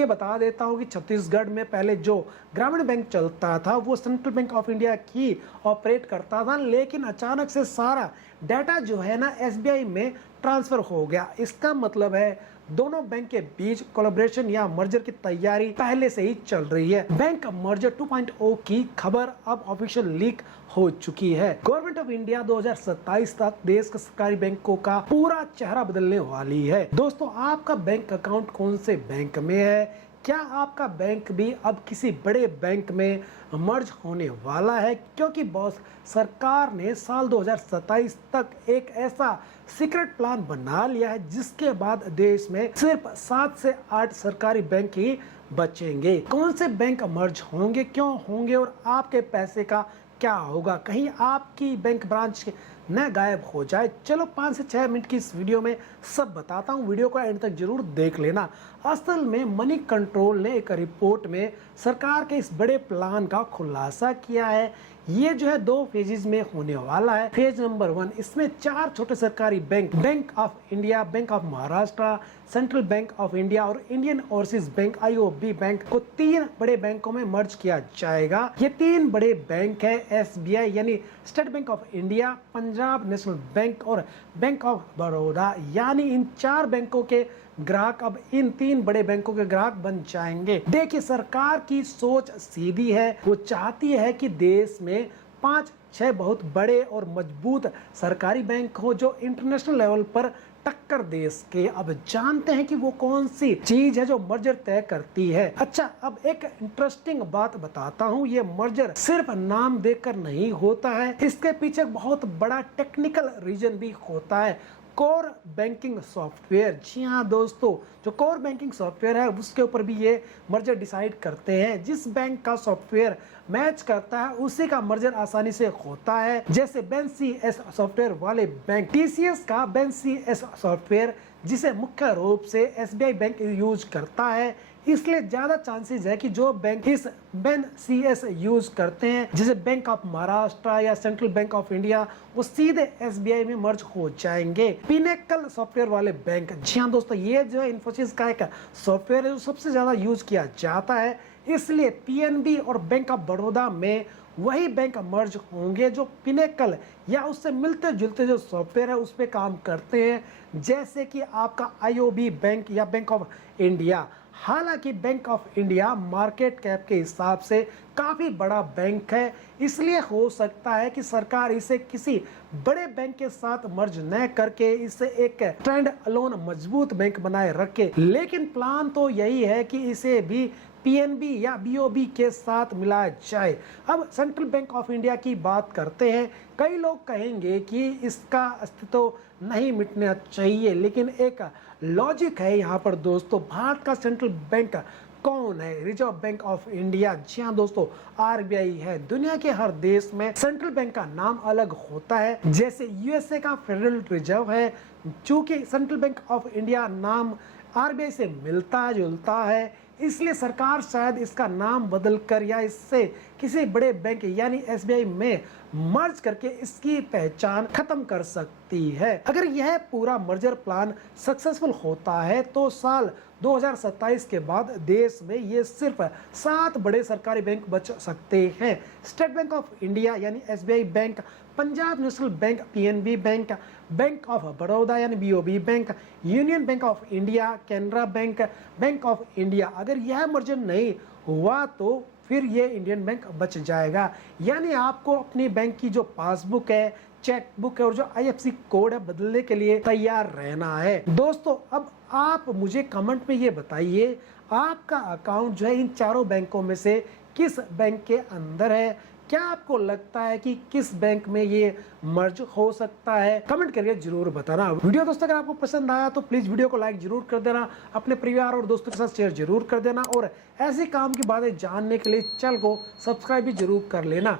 ये बता देता हूँ कि छत्तीसगढ़ में पहले जो ग्रामीण बैंक चलता था वो सेंट्रल बैंक ऑफ इंडिया की ऑपरेट करता था, लेकिन अचानक से सारा डाटा जो है ना एसबीआई में ट्रांसफर हो गया। इसका मतलब है दोनों बैंक के बीच कोलैबोरेशन या मर्जर की तैयारी पहले से ही चल रही है। बैंक मर्जर 2.0 की खबर अब ऑफिशियल लीक हो चुकी है। गवर्नमेंट ऑफ इंडिया 2027 तक देश के सरकारी बैंकों का पूरा चेहरा बदलने वाली है। दोस्तों, आपका बैंक अकाउंट कौन से बैंक में है? क्या आपका बैंक भी अब किसी बड़े बैंक में मर्ज होने वाला है? क्योंकि बॉस, सरकार ने साल 2027 तक एक ऐसा सीक्रेट प्लान बना लिया है जिसके बाद देश में सिर्फ 7 से 8 सरकारी बैंक ही बचेंगे। कौन से बैंक मर्ज होंगे, क्यों होंगे और आपके पैसे का क्या होगा? कहीं आपकी बैंक ब्रांच न गायब हो जाए। चलो 5 से 6 मिनट की इस वीडियो में सब बताता हूँ, वीडियो को एंड तक जरूर देख लेना। असल में मनी कंट्रोल ने एक रिपोर्ट में सरकार के इस बड़े प्लान का खुलासा किया है। ये जो है 2 फेजेस में होने वाला है। फेज नंबर 1, इसमें 4 छोटे सरकारी bank, bank of India, bank of Maharashtra, central bank of India और Indian overseas bank IOB bank को 3 बड़े बैंकों में मर्ज किया जाएगा। ये 3 बड़े बैंक है SBI यानी state bank of India, Punjab national bank और बैंक ऑफ बड़ौदा। यानी इन 4 बैंकों के ग्राहक अब इन 3 बड़े बैंकों के ग्राहक बन जाएंगे। देखिए, सरकार की सोच सीधी है। वो चाहती है कि देश में 5-6 बहुत बड़े और मजबूत सरकारी बैंक हो जो इंटरनेशनल लेवल पर टक्कर दे सके। अब जानते हैं कि वो कौन सी चीज है जो मर्जर तय करती है। अच्छा, अब एक इंटरेस्टिंग बात बताता हूँ। ये मर्जर सिर्फ नाम देकर नहीं होता है, इसके पीछे बहुत बड़ा टेक्निकल रीजन भी होता है। Core banking software. जी हाँ दोस्तों, जो कोर बैंकिंग सॉफ्टवेयर है उसके ऊपर भी ये मर्जर डिसाइड करते हैं। जिस बैंक का सॉफ्टवेयर मैच करता है उसी का मर्जर आसानी से होता है। जैसे BenCS सॉफ्टवेयर वाले बैंक, TCS का BenCS सॉफ्टवेयर जिसे मुख्य रूप से SBI बैंक यूज करता है, इसलिए ज्यादा चांसेस है कि जो बैंक इस BenCS यूज करते हैं जैसे बैंक ऑफ महाराष्ट्र या सेंट्रल बैंक ऑफ इंडिया, वो सीधे SBI में मर्ज हो जाएंगे। पिनेकल सॉफ्टवेयर वाले बैंक, जी हाँ दोस्तों, ये जो है इन्फोसिस का एक सॉफ्टवेयर है जो सबसे ज्यादा यूज किया जाता है, इसलिए PNB और बैंक ऑफ बड़ौदा में वही बैंक मर्ज होंगे जो पिनेकल या उससे मिलते जुलते जो सॉफ्टवेयर है उस पर काम करते हैं, जैसे कि आपका IOB बैंक या बैंक ऑफ इंडिया। हालांकि bank of India market cap के हिसाब से काफी बड़ा बैंक है, इसलिए हो सकता है कि सरकार इसे किसी बड़े बैंक के साथ मर्ज न करके इसे एक स्टैंड अलोन मजबूत बैंक बनाए रखे। लेकिन प्लान तो यही है कि इसे भी PNB या BOB के साथ मिलाया जाए। अब सेंट्रल बैंक ऑफ इंडिया की बात करते हैं। कई लोग कहेंगे कि इसका अस्तित्व नहीं मिटना चाहिए, लेकिन एक लॉजिक है यहाँ पर दोस्तों। भारत का सेंट्रल बैंक कौन है? Reserve bank of India. जी हाँ दोस्तों, RBI है। दुनिया के हर देश में सेंट्रल बैंक का नाम अलग होता है। जैसे USA का फेडरल रिजर्व है। चूंकि सेंट्रल बैंक ऑफ इंडिया नाम RBI से मिलता जुलता है, इसलिए सरकार शायद इसका नाम बदलकर या इससे किसी बड़े बैंक यानी SBI में मर्ज करके इसकी पहचान खत्म कर सकती है। अगर यह पूरा मर्जर प्लान सक्सेसफुल होता है तो साल 2027 के बाद देश में ये सिर्फ 7 बड़े सरकारी बैंक बच सकते हैं। स्टेट बैंक ऑफ इंडिया यानी SBI bank, Punjab national bank PNB bank, bank of Baroda यानी BOB bank, union bank of India, Canara bank, bank of India. अगर यह मर्जर नहीं हुआ तो फिर ये इंडियन बैंक बच जाएगा। यानी आपको अपनी बैंक की जो पासबुक है, चेकबुक है और जो IFSC कोड है बदलने के लिए तैयार रहना है। दोस्तों, अब आप मुझे कमेंट में ये बताइए, आपका अकाउंट जो है इन 4 बैंकों में से किस बैंक के अंदर है? क्या आपको लगता है कि किस बैंक में ये मर्ज हो सकता है? कमेंट करके जरूर बताना। वीडियो दोस्तों अगर आपको पसंद आया तो प्लीज वीडियो को लाइक जरूर कर देना, अपने परिवार और दोस्तों के साथ शेयर जरूर कर देना और ऐसे काम की बातें जानने के लिए चैनल को सब्सक्राइब भी जरूर कर लेना।